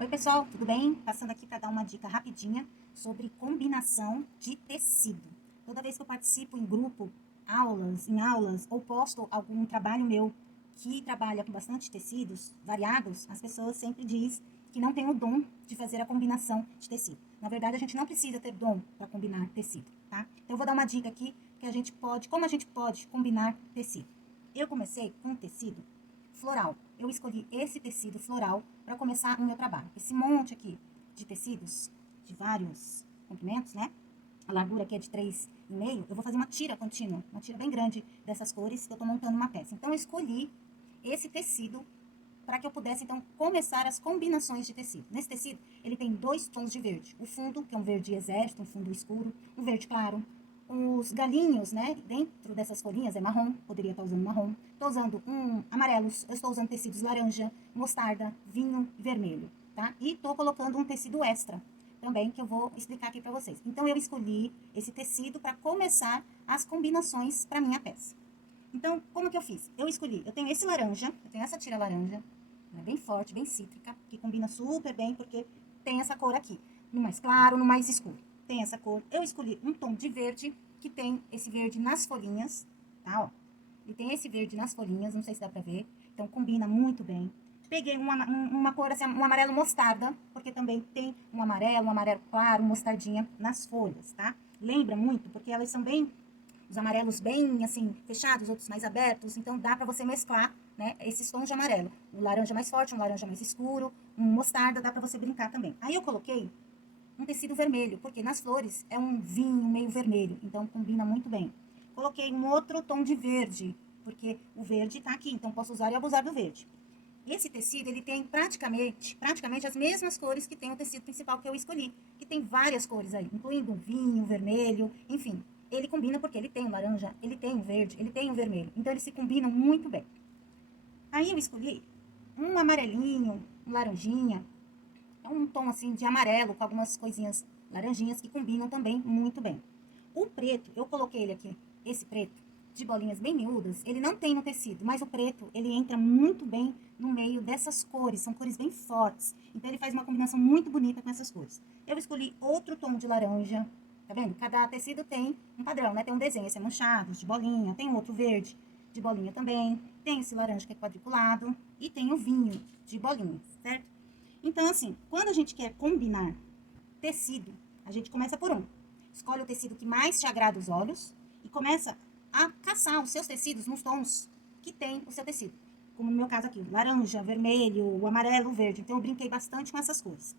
Oi, pessoal, tudo bem? Passando aqui para dar uma dica rapidinha sobre combinação de tecido. Toda vez que eu participo em grupo, em aulas, ou posto algum trabalho meu que trabalha com bastante tecidos variados, as pessoas sempre dizem que não tem o dom de fazer a combinação de tecido. Na verdade, a gente não precisa ter dom para combinar tecido, tá? Então, eu vou dar uma dica aqui que como a gente pode combinar tecido. Eu comecei com tecido floral. Eu escolhi esse tecido floral para começar o meu trabalho. Esse monte aqui de tecidos, de vários comprimentos, né? A largura aqui é de 3,5. Eu vou fazer uma tira contínua, uma tira bem grande dessas cores que eu tô montando uma peça. Então, eu escolhi esse tecido para que eu pudesse, então, começar as combinações de tecido. Nesse tecido, ele tem 2 tons de verde. O fundo, que é um verde exército, um fundo escuro, um verde claro. Os galinhos, né, dentro dessas folhinhas é marrom, poderia estar usando marrom. Estou usando amarelos, eu estou usando tecidos laranja, mostarda, vinho e vermelho, tá? E estou colocando um tecido extra também, que eu vou explicar aqui para vocês. Então, eu escolhi esse tecido para começar as combinações para minha peça. Então, como que eu fiz? Eu tenho esse laranja, eu tenho essa tira laranja, ela é bem forte, bem cítrica, que combina super bem, porque tem essa cor aqui, no mais claro, no mais escuro. Tem essa cor. Eu escolhi um tom de verde, que tem esse verde nas folhinhas, tá, ó. E tem esse verde nas folhinhas, não sei se dá pra ver. Então, combina muito bem. Peguei uma cor assim, um amarelo mostarda, porque também tem um amarelo claro, mostardinha nas folhas, tá? Lembra muito, porque elas são bem os amarelos bem, assim, fechados, outros mais abertos. Então, dá pra você mesclar, né, esses tons de amarelo. Um laranja mais forte, um laranja mais escuro, um mostarda, dá pra você brincar também. Aí, eu coloquei um tecido vermelho, porque nas flores é um vinho meio vermelho. Então, combina muito bem. Coloquei um outro tom de verde, porque o verde tá aqui. Então, posso usar e abusar do verde. Esse tecido, ele tem praticamente as mesmas cores que tem o tecido principal que eu escolhi, que tem várias cores aí, incluindo o vinho, o vermelho, enfim. Ele combina porque ele tem o laranja, ele tem o verde, ele tem o vermelho. Então, eles se combinam muito bem. Aí, eu escolhi um amarelinho, um laranjinha. É um tom, assim, de amarelo, com algumas coisinhas laranjinhas que combinam também muito bem. O preto, eu coloquei ele aqui, esse preto, de bolinhas bem miúdas, ele não tem no tecido, mas o preto, ele entra muito bem no meio dessas cores, são cores bem fortes. Então, ele faz uma combinação muito bonita com essas cores. Eu escolhi outro tom de laranja, tá vendo? Cada tecido tem um padrão, né? Tem um desenho, esse é manchado, de bolinha, tem um outro verde, de bolinha também, tem esse laranja que é quadriculado, e tem o vinho, de bolinha, certo? Então, assim, quando a gente quer combinar tecido, a gente começa por um. Escolhe o tecido que mais te agrada os olhos e começa a caçar os seus tecidos nos tons que tem o seu tecido. Como no meu caso aqui, laranja, vermelho, o amarelo, o verde. Então, eu brinquei bastante com essas cores.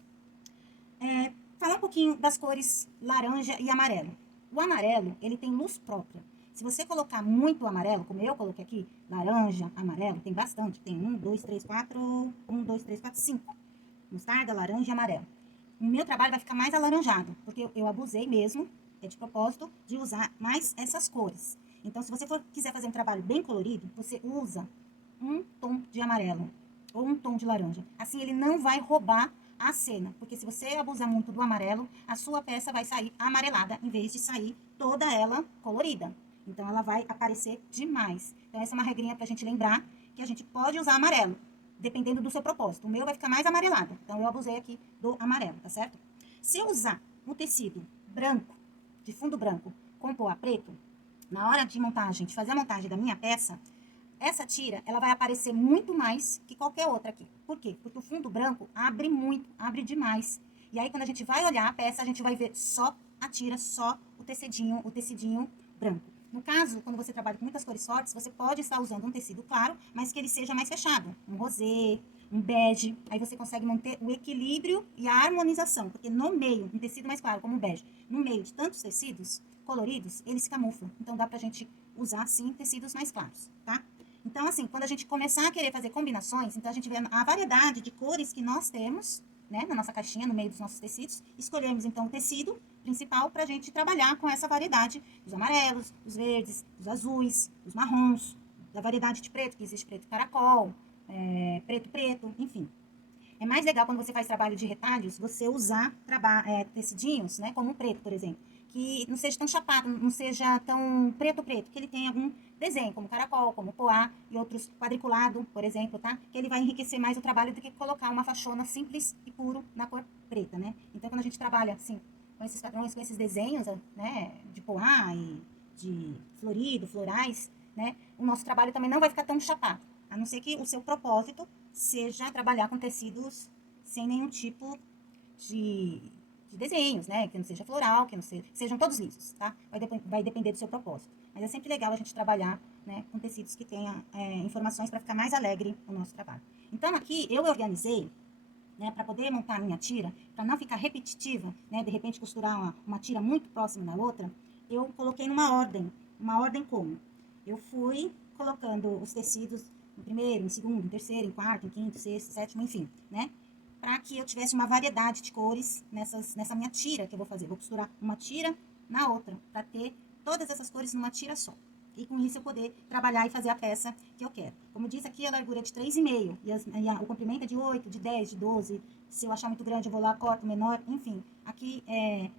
Falar um pouquinho das cores laranja e amarelo. O amarelo, ele tem luz própria. Se você colocar muito amarelo, como eu coloquei aqui, laranja, amarelo, tem bastante. Tem 5. Mostarda, laranja e amarelo. O meu trabalho vai ficar mais alaranjado, porque eu abusei mesmo, é de propósito, de usar mais essas cores. Então, se você quiser fazer um trabalho bem colorido, você usa um tom de amarelo ou um tom de laranja. Assim, ele não vai roubar a cena, porque se você abusar muito do amarelo, a sua peça vai sair amarelada, em vez de sair toda ela colorida. Então, ela vai aparecer demais. Então, essa é uma regrinha pra gente lembrar que a gente pode usar amarelo, dependendo do seu propósito. O meu vai ficar mais amarelado, então eu abusei aqui do amarelo, tá certo? Se eu usar um tecido branco, de fundo branco, com poá preto, na hora de montagem, de fazer a montagem da minha peça, essa tira, ela vai aparecer muito mais que qualquer outra aqui. Por quê? Porque o fundo branco abre muito, abre demais. E aí, quando a gente vai olhar a peça, a gente vai ver só a tira, só o tecidinho branco. No caso, quando você trabalha com muitas cores fortes, você pode estar usando um tecido claro, mas que ele seja mais fechado. Um rosé, um bege. Aí você consegue manter o equilíbrio e a harmonização. Porque no meio, um tecido mais claro, como o bege, no meio de tantos tecidos coloridos, ele se camufla. Então, dá pra gente usar, sim, tecidos mais claros, tá? Então, assim, quando a gente começar a querer fazer combinações, então a gente vê a variedade de cores que nós temos, né, na nossa caixinha, no meio dos nossos tecidos. Escolhemos, então, o tecido principal para a gente trabalhar com essa variedade dos amarelos, dos verdes, dos azuis, dos marrons, da variedade de preto, que existe preto caracol, preto, enfim. É mais legal quando você faz trabalho de retalhos, você usar tecidinhos, né, como o preto, por exemplo. que não seja tão chapado, não seja tão preto, que ele tenha algum desenho, como caracol, como poá e outros quadriculado, por exemplo, tá? Que ele vai enriquecer mais o trabalho do que colocar uma fachona simples e puro na cor preta, né? Então, quando a gente trabalha, assim, com esses padrões, com esses desenhos, né, de poá e de florido, florais, né, o nosso trabalho também não vai ficar tão chapado, a não ser que o seu propósito seja trabalhar com tecidos sem nenhum tipo de, de desenhos, né? Que não seja floral, que não seja, sejam todos lisos, tá? Vai depender do seu propósito. Mas é sempre legal a gente trabalhar, né, com tecidos que tenham informações para ficar mais alegre o nosso trabalho. Então, aqui eu organizei, né, para poder montar a minha tira, para não ficar repetitiva, né, de repente costurar uma tira muito próxima da outra, eu coloquei numa ordem. Uma ordem como? Eu fui colocando os tecidos em primeiro, em segundo, em terceiro, em quarto, em quinto, sexto, sétimo, enfim, né? Para que eu tivesse uma variedade de cores nessa minha tira que eu vou fazer. Vou costurar uma tira na outra, para ter todas essas cores numa tira só. E com isso eu poder trabalhar e fazer a peça que eu quero. Como eu disse aqui, a largura é de 3,5 o comprimento é de 8, de 10, de 12. Se eu achar muito grande, eu vou lá, corto menor, enfim. Aqui,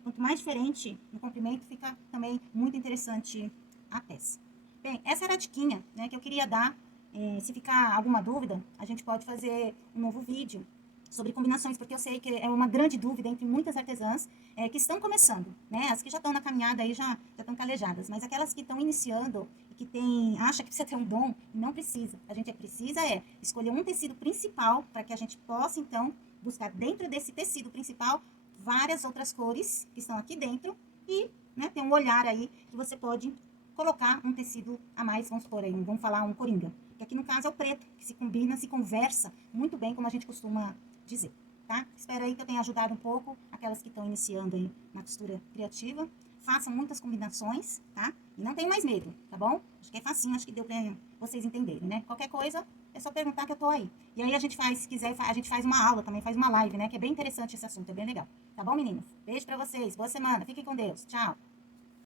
quanto mais diferente no comprimento, fica também muito interessante a peça. Bem, essa era a diquinha, né, que eu queria dar. Se ficar alguma dúvida, a gente pode fazer um novo vídeo sobre combinações, porque eu sei que é uma grande dúvida entre muitas artesãs que estão começando, né? As que já estão na caminhada aí já estão calejadas, mas aquelas que estão iniciando e que acha que precisa ter um dom, não precisa. A gente precisa escolher um tecido principal para que a gente possa, então, buscar dentro desse tecido principal várias outras cores que estão aqui dentro e, né, ter um olhar aí que você pode colocar um tecido a mais, vamos supor aí, vamos falar um coringa, que aqui no caso é o preto, que se combina, se conversa muito bem, como a gente costuma dizer, tá? Espero aí que eu tenha ajudado um pouco aquelas que estão iniciando aí na costura criativa. Façam muitas combinações, tá? E não tenham mais medo, tá bom? Acho que é facinho, acho que deu pra vocês entenderem, né? Qualquer coisa, é só perguntar que eu tô aí. E aí a gente faz, se quiser, a gente faz uma aula também, faz uma live, né? Que é bem interessante esse assunto, é bem legal. Tá bom, meninas? Beijo pra vocês, boa semana, fiquem com Deus, tchau!